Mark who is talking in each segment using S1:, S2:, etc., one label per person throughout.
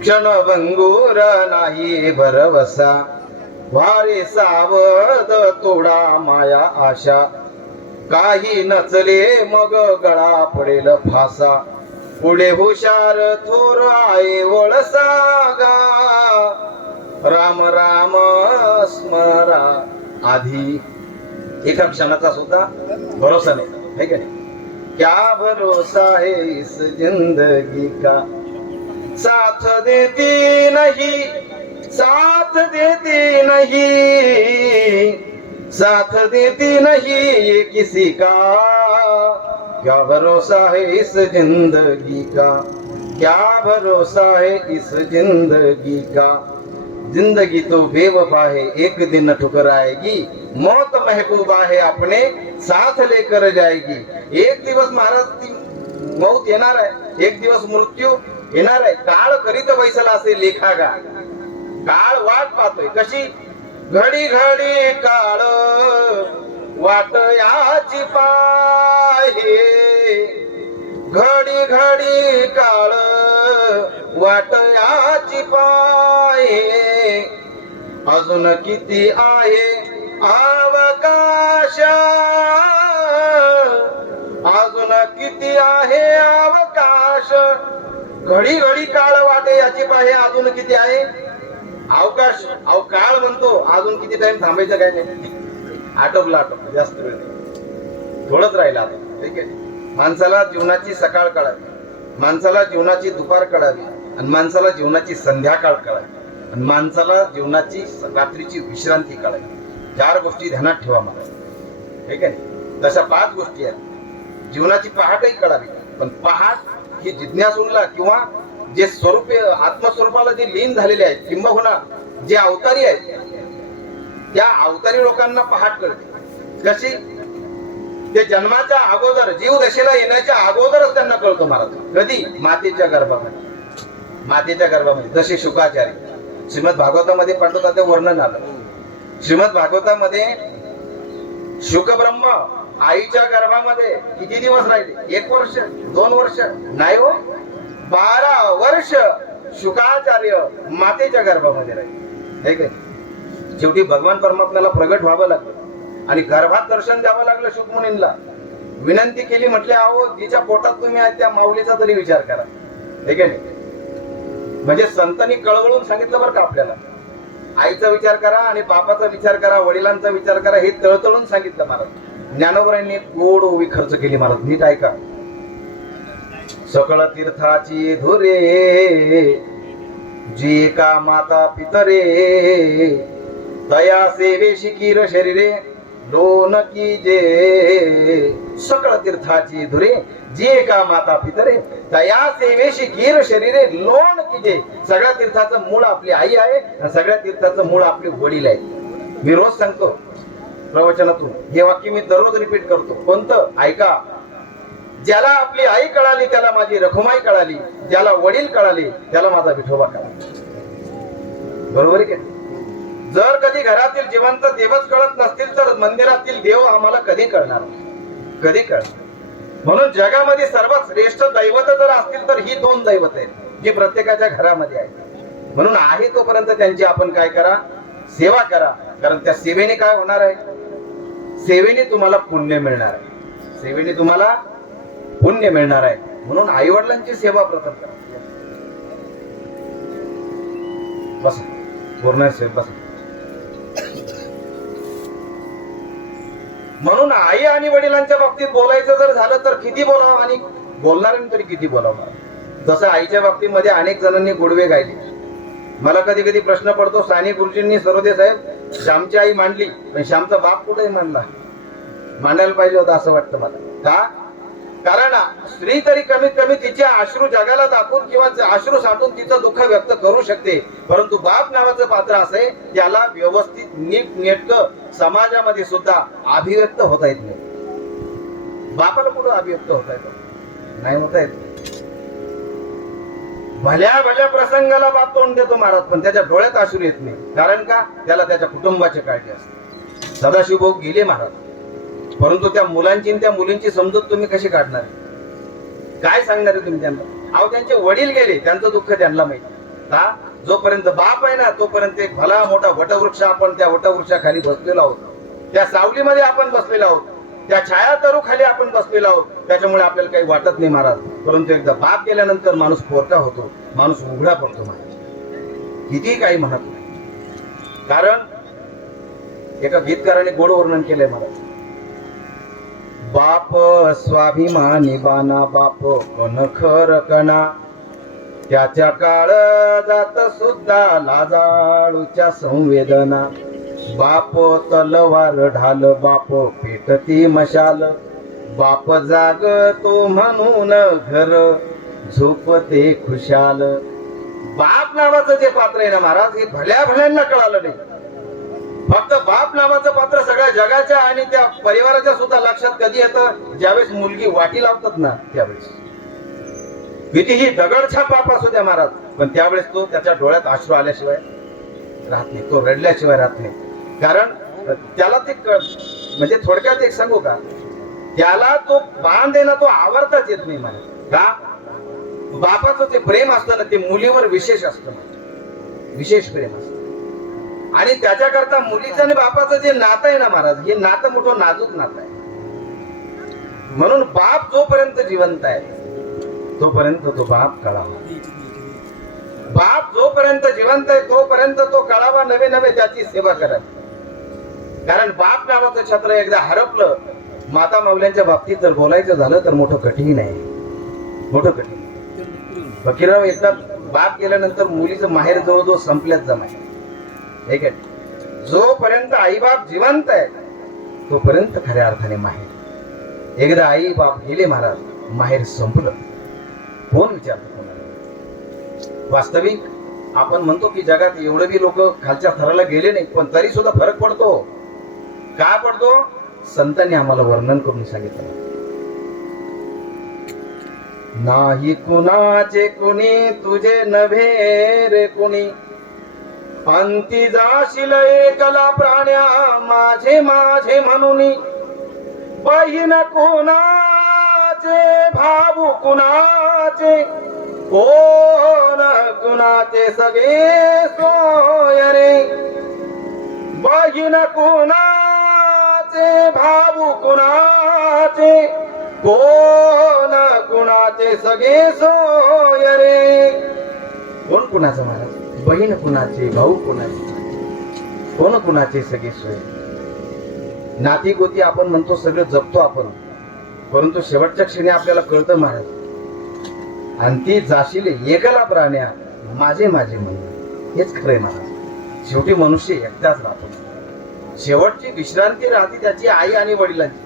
S1: क्षणभंगूर नाही भरवसा. वारे सावध तोडा माया आशा. काही नचले मग गळा पडेल फासा. पुढे हुशार थोर आहे वळसागा राम राम स्मरा. आधी एका क्षणाचा सुद्धा भरोसा नाही है का नाही? क्या भरोसा है इस जिंदगी का? साथ देती नहीं साथ देती नहीं साथ देती नहीं ये किसी का? क्या भरोसा है इस जिंदगी का? क्या भरोसा है इस जिंदगी का? जिंदगी तो बेवफा है एक दिन ठुकराएगी मौत महबूबा है अपने साथ लेकर जाएगी। एक दिवस महाराज मौत येणार आहे एक दिवस मृत्यू येणार आहे. काळ करीत बैसला असे लेखागा काळ वाट पाहतोय. कशी? घडी घडी काळ वाट याची पाहे. घडी घडी काळ वाट याची पाहे. अजून किती आहे? अवकाश. अजून किती आहे अवकाश? घडी घडी काळ वाटे याची पाहे अजून किती आहे? अवकाश अव काळ म्हणतो अजून किती टाइम थांबायचं काय नाही. आटोपला आटोप जास्त वेळ नाही. थोडंच राहिला आता ठीक आहे? माणसाला जीवनाची सकाळ कळावी माणसाला जीवनाची दुपार कळावी आणि माणसाला जीवनाची संध्याकाळ कळावी आणि माणसाला जीवनाची रात्रीची विश्रांती कळावी. चार गोष्टी ध्यानात ठेवा मला. ठीक आहे? तशा पाच गोष्टी आहेत. जीवनाची पहाटही कळावी पण पहाट ही जिज्ञासूला किंवा जे स्वरूप आत्मस्वरूपाला जे लीन झालेले आहेत किंबहुना जे अवतारी आहेत त्या अवतारी लोकांना पहाट कळते कशी? ते जन्माच्या अगोदर जीव दशेला येण्याच्या अगोदरच त्यांना कळतो महाराज. कधी? मातेच्या गर्भामध्ये. मातेच्या गर्भामध्ये. जसे शुकाचार्य श्रीमद भागवतामध्ये पांडुताचं वर्णन आलं. श्रीमद भागवतामध्ये शुकब्रह्म आईच्या गर्भामध्ये किती दिवस राहिले? एक वर्ष दोन वर्ष? नाही हो. बारा वर्ष शुकाचार्य मातेच्या गर्भामध्ये राहिले. शेवटी भगवान परमात्म्याला प्रगट व्हावं लागलं. आणि गर्भात दर्शन द्यावं लागलं शुकमुनींना विनंती केली म्हटले अहो जिच्या पोटात तुम्ही आहे त्या माऊलीचा तरी विचार करा. ठीक आहे म्हणजे संतांनी कळवळून सांगितलं बरं का आपल्याला. आईचा विचार करा आणि बापाचा विचार करा वडिलांचा विचार करा हे तळतळून सांगितलं महाराज. ज्ञानोबरांनी गोड ओवी खर्च केली. महाराज नीट ऐका. सकळ तीर्थाची धुरे जी का माता पितरे दया सेवे शिकीर शरीरे लोन की जे. सकळ तीर्थाची धुरे जी का माता पितरे दया सेवेशी गिर शरीरे लोण की जे. सगळ्या तीर्थाचं मूळ आपली आई आहे आणि सगळ्या तीर्थाचं मूळ आपले वडील आहे मी रोज सांगतो प्रवचनातून. हे वाक्य मी दररोज रिपीट करतो. कोणतं? ऐका. ज्याला आपली आई कळाली त्याला माझी रखुमाई कळाली. ज्याला वडील कळाले त्याला माझा विठोबा कळाला. बरोबर आहे जर कधी घरातील जिवंत देवच कळत नसतील तर मंदिरातील देव आम्हाला कधी कळणार कधी कळणार म्हणून जगामध्ये सर्वात श्रेष्ठ दैवत जर असतील तर ही दोन दैवत आहेत जी प्रत्येकाच्या घरामध्ये आहेत. म्हणून आहे तोपर्यंत त्यांची आपण काय करा? सेवा करा. कारण त्या सेवेने काय होणार आहे? सेवेने तुम्हाला पुण्य मिळणार आहे. सेवेने तुम्हाला पुण्य मिळणार आहे. म्हणून आई वडिलांची सेवा प्रथम करा. बस. पूर्ण सेवा. बस. म्हणून आई आणि वडिलांच्या बाबतीत बोलायचं जर झालं तर किती बोलावं आणि बोलणार तरी किती बोलावं? जसं आईच्या बाबतीमध्ये अनेक जणांनी गोडवे गायले. मला कधी कधी प्रश्न पडतो साने गुरुजींनी सरोदे साहेब श्यामची आई मांडली पण श्यामचा बाप कुठेही मांडला मांडायला पाहिजे होता असं वाटतं मला. का? कारण स्त्री तरी कमीत कमी तिचे अश्रू जगाला दाखवून किंवा अश्रू साठून तिचं दुःख व्यक्त करू शकते. परंतु बाप नावाचं पात्र असे त्याला व्यवस्थित नीट नेटक समाजामध्ये सुद्धा अभिव्यक्त होता येत नाही. बापाला कुठं अभिव्यक्त होता येत नाही होता येत. भल्या भल्या प्रसंगाला बाप तोंड देतो महाराज पण त्याच्या डोळ्यात अश्रू येत नाही. कारण का? त्याला त्याच्या कुटुंबाची काळजी असते. सदाशिव भाऊ गेले महाराज. परंतु त्या मुलांची आणि त्या मुलींची समजूत तुम्ही कशी काढणार? काय सांगणार आहे तुम्ही त्यांना? अहो त्यांचे वडील गेले त्यांचं दुःख त्यांना माहिती का जोपर्यंत बाप आहे ना तोपर्यंत एक भला मोठा वटवृक्ष आपण त्या वटवृक्षाखाली बसलेलो आहोत. त्या सावलीमध्ये आपण बसलेलो आहोत. त्या छायातरू खाली आपण बसलेलो आहोत त्याच्यामुळे आपल्याला काही वाटत नाही महाराज. परंतु एकदा बाप गेल्यानंतर माणूस पोरका होतो माणूस उघडा पडतो महाराज. किती काही म्हणत नाही. कारण एका गीतकाराने गोड वर्णन केलंय महाराज. बाप स्वाभिमानी बाना बाप कोण खर कणा. त्याच्या काळ जात सुद्धा लाजाळूच्या संवेदना. बाप तलवार ढाल बाप पेटती मशाल. बाप जाग तो म्हणून घर झोपते खुशाल. बाप नावाचं जे पात्र आहे ना महाराज हे भल्या भल्यांना कळालं नाही. फक्त बाप नावाचं पात्र सगळ्या जगाच्या आणि त्या परिवाराच्या सुद्धा लक्षात कधी येतं? ज्यावेळेस मुलगी वाटी लावतात ना त्यावेळेस. कितीही दगडछाप बाप असू द्या महाराज पण त्यावेळेस तो त्याच्या डोळ्यात अश्रू आल्याशिवाय राहत नाही तो रडल्याशिवाय राहत नाही. कारण त्याला ते म्हणजे थोडक्यात एक सांगू का? त्याला तो बांध देणं तो आवडताच येत नाही मला का? बापाचं जे प्रेम असतं ना ते मुलीवर विशेष असतं विशेष प्रेम असतं. आणि त्याच्याकरता मुलीचं आणि बापाचं जे नातं आहे ना महाराज हे नातं मोठं नाजूक नातं आहे. म्हणून बाप जोपर्यंत जिवंत आहे तोपर्यंत तो बाप कळावा. बाप जोपर्यंत जिवंत आहे तोपर्यंत तो कळावा नवे नवे त्याची सेवा करावी कारण बाप नावाचं छत्र एकदा हरपलं माता माऊल्यांच्या बाबतीत जर बोलायचं झालं तर मोठं कठीण आहे. मोठं कठीण फकीरराव एकदा बाप गेल्यानंतर मुलीचं माहेर जवळजवळ संपल्याच जमाय ठीक आहे जोपर्यंत आई बाप जिवंत आहे तोपर्यंत खऱ्या अर्थाने माहेर. एकदा आई बाप गेले महाराज माहेर संपलं. कोण विचारतो वास्तविक आपण म्हणतो की जगात एवढे बी लोक खालच्या थराला गेले नाही पण तरी सुद्धा फरक पडतो. का पडतो? संतांनी आम्हाला वर्णन करून सांगितलं. नाही कुणाचे कुणी तुझे नभे रे कुणी. अंती जाशील एकला प्राण्या माझे माझे म्हणून. बहीण कुणाचे भाऊ कुणाचे? कोण कुणाचे सगळे सोय रे बहीण कुणाचे भाऊ कुणाचे? कोण कुणाचे? सगळे सोय रे. कोण कुणाचं महाराज? बहीण कुणाचे भाऊ कुणाचे? कोण कुणाचे सगळे सोय? नाती गोती आपण म्हणतो सगळं जपतो आपण. परंतु शेवटच्या क्षणी आपल्याला कळतं महाराज. आणि ती जाशील एकला प्राण्या माझे माझे म्हण हेच खरंय महाराज. शेवटी मनुष्य एकटाच राहतो. शेवटची विश्रांती राहते त्याची आई आणि वडिलांची.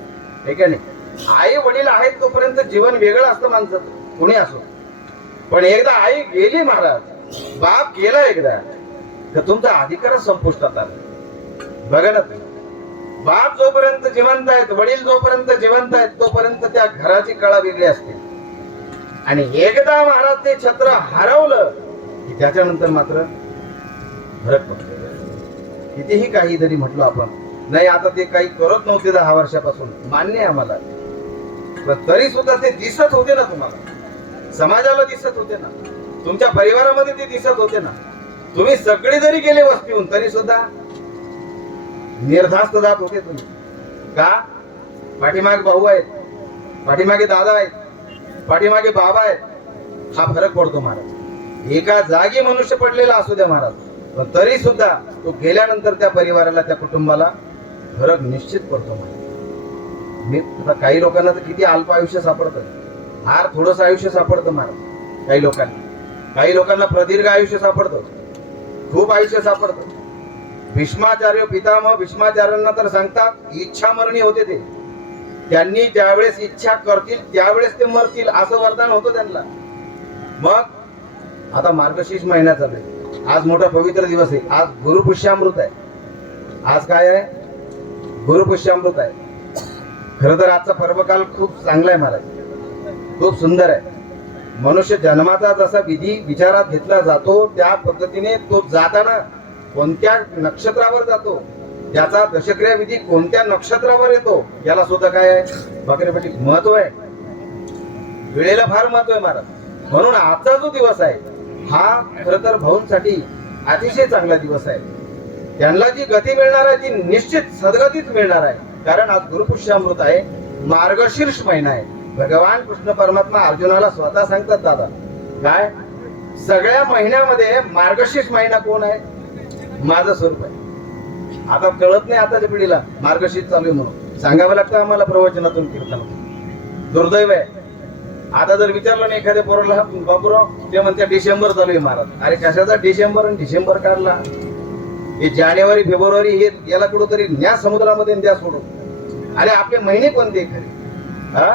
S1: ठीक आहे नाही? आई वडील आहेत तोपर्यंत जीवन वेगळं असतं माणसाचं. कुणी असो. पण एकदा आई गेली महाराज बाप गेला एकदा तर तुमचा अधिकारच संपुष्टात आला. बघा ना तुम्ही. बाप जोपर्यंत जिवंत आहेत वडील जोपर्यंत जिवंत आहेत तोपर्यंत त्या घराची कळा वेगळी असते. आणि एकदा महाराज ते छत्र हरवलं की त्याच्यानंतर मात्र फरक पडतो. कितीही काही जरी म्हटलो आपण नाही आता ते काही करत नव्हते दहा वर्षापासून. मान्य आहे आम्हाला. पण तरी सुद्धा ते दिसत होते ना तुम्हाला. समाजाला दिसत होते ना. तुमच्या परिवारामध्ये ते दिसत होते ना. तुम्ही सगळे जरी गेले वस्तीहून तरी सुद्धा निर्धास्त जात होते तुम्ही. का? पाठीमागे भाऊ आहेत. पाठीमागे दादा आहेत. पाठीमागे बाबा आहेत. हा फरक पडतो महाराज. एका जागी मनुष्य पडलेला असू द्या महाराज. पण तरी सुद्धा तो गेल्यानंतर त्या परिवाराला त्या कुटुंबाला फरक निश्चित पडतो मी आता काही लोकांना तर किती अल्प आयुष्य सापडतं. फार थोडस आयुष्य सापडतं महाराज काही लोकांना. काही लोकांना प्रदीर्घ आयुष्य सापडतं. खूप आयुष्य सापडतं. भीष्माचार्य पितामह भीष्माचार्यांना तर सांगतात इच्छा मरणी होते ते. त्यांनी ज्यावेळेस इच्छा करतील त्यावेळेस ते मरतील असं वरदान होतं त्यांना. मग आता मार्गशीर्ष महिना चालू आहे आज मोठा पवित्र दिवस आहे. आज गुरुपुष्यामृत आहे. आज काय आहे? गुरुपुष्यामृत आहे. खर तर आजचा पर्वकाल खूप चांगला आहे महाराज. खूप सुंदर आहे. मनुष्य जन्माचा जसा विधी विचारात घेतला जातो त्या पद्धतीने तो जाताना कोणत्या नक्षत्रावर जातो त्याचा दशक्रिया विधी कोणत्या नक्षत्रावर येतो याला सुद्धा काय आहे? बकऱ्यापैकी महत्त्व आहे. वेळेला फार महत्त्व आहे महाराज. म्हणून आजचा जो दिवस आहे हा खर तर भाऊंसाठी अतिशय चांगला दिवस आहे. त्यांना जी गती मिळणार आहे ती निश्चित सदगतीच मिळणार आहे. कारण आज गुरुपुष्यामृत आहे मार्गशीर्ष महिना आहे. भगवान कृष्ण परमात्मा अर्जुनाला स्वतः सांगतात दादा काय? सगळ्या महिन्यामध्ये मार्गशीर्ष महिना कोण आहे? माझं स्वरूप आहे. आता कळत नाही आताच्या पिढीला मार्गशीर्ष चालू आहे म्हणून. सांगावं लागतं आम्हाला प्रवचनातून कीर्तन दुर्दैव आहे. आता जर विचारलं ना एखाद्या पोराला बापूराव ते म्हणते डिसेंबर चालू आहे महाराज. अरे कशाचा डिसेंबर आणि डिसेंबर काढला? हे जानेवारी फेब्रुवारी हे याला कुठंतरी न्या समुद्रामध्ये द्या सोडून. अरे आपले महिने कोणते खरे? हा?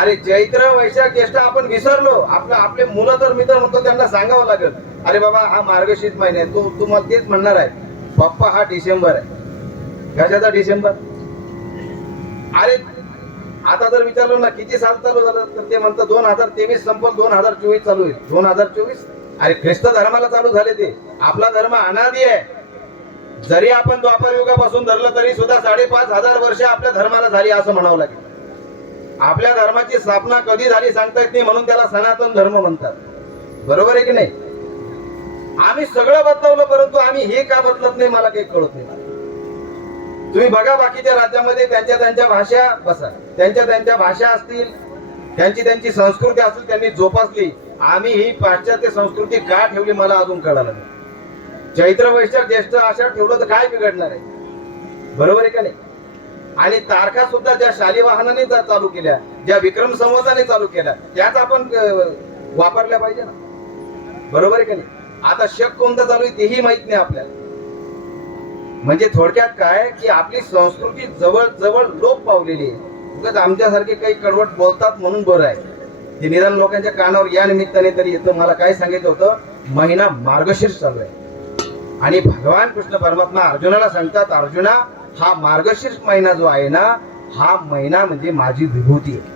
S1: अरे चैत्र वैशाख ज्येष्ठ आपण विसरलो. आपलं आपले मुलं तर मित्र म्हणतो त्यांना सांगावं लागेल. अरे बाबा हा मार्गशीर्ष महिना आहे. तू तुम्हाला तेच म्हणणार आहे. पप्पा हा डिसेंबर आहे. कशाचा डिसेंबर? अरे आता जर विचारलं ना किती साल चालू झालं तर ते म्हणतात दोन हजार तेवीस संपल दोन हजार चोवीस चालू आहे दोन हजार चोवीस? अरे ख्रिस्त धर्माला चालू झाले ते. आपला धर्म अनादी आहे. जरी आपण द्वापर युगापासून धरलं तरी सुद्धा साडेपाच हजार वर्ष आपल्या धर्माला झाली असं म्हणावं लागेल. आपल्या धर्माची स्थापना कधी झाली सांगता येत नाही म्हणून त्याला सनातन धर्म म्हणतात. बरोबर आहे की नाही? आम्ही सगळं बदलवलं परंतु आम्ही हे का बदलत नाही मला काही कळत नाही. तुम्ही बघा बाकीच्या राज्यामध्ये त्यांच्या त्यांच्या भाषा बसा. त्यांच्या त्यांच्या भाषा असतील त्यांची त्यांची संस्कृती असेल त्यांनी जोपासली. आम्ही ही पाश्चात्य संस्कृती का ठेवली मला अजून कळालं नाही. चैत्र वैशाख ज्येष्ठ आषाढ ठेवलं तर काय बिघडणार आहे? बरोबर आहे का नाही? आणि तारखा सुद्धा ज्या शाली वाहनाने जा- चालू केल्या ज्या विक्रम संवादाने चालू केल्या त्याच आपण वापरल्या पाहिजे ना? बरोबर आहे का नाही? आता शक कोणतं चालू आहे तेही माहीत नाही आपल्याला. म्हणजे थोडक्यात काय की आपली संस्कृती जवळ जवळ लोप पावलेली आहे. उगाच आमच्यासारखे काही कडवट बोलतात म्हणून बरं आहे. ते निदान लोकांच्या कानावर या निमित्ताने तरी येतं. मला काय सांगायचं होतं महिना मार्गशीर्ष चालू आहे. आणि भगवान कृष्ण परमात्मा अर्जुनाला सांगतात अर्जुना हा मार्गशीर्ष महिना जो आहे ना हा महिना म्हणजे माझी विभूती आहे.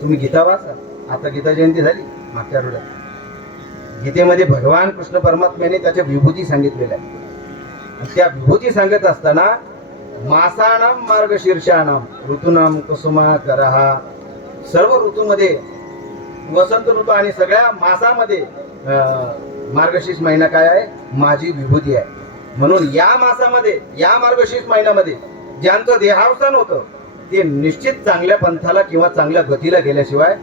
S1: तुम्ही गीता वाचा. आता गीता जयंती झाली मागच्या आठवड्यात. गीतेमध्ये भगवान कृष्ण परमात्म्याने त्याच्या विभूती सांगितलेल्या आहे त्या विभूती सांगत असताना मासानाम मार्गशीर्षानाम ऋतूनाम कुसुमा करहा. सर्व ऋतूमध्ये वसंत ऋतू आणि सगळ्या मासामध्ये मार्गशीर्ष महिना काय आहे? माझी विभूती आहे. म्हणून या मासामध्ये या मार्गशीर्ष महिन्यामध्ये ज्यांचं देहावसान होतं ते निश्चित चांगल्या पंथाला किंवा चांगल्या गतीला गेल्याशिवाय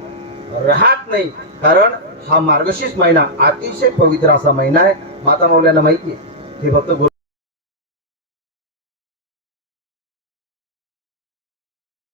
S1: राहत नाही. कारण हा मार्गशीर्ष महिना अतिशय पवित्र असा महिना आहे. माता मौल्यांना माहिती आहे. हे फक्त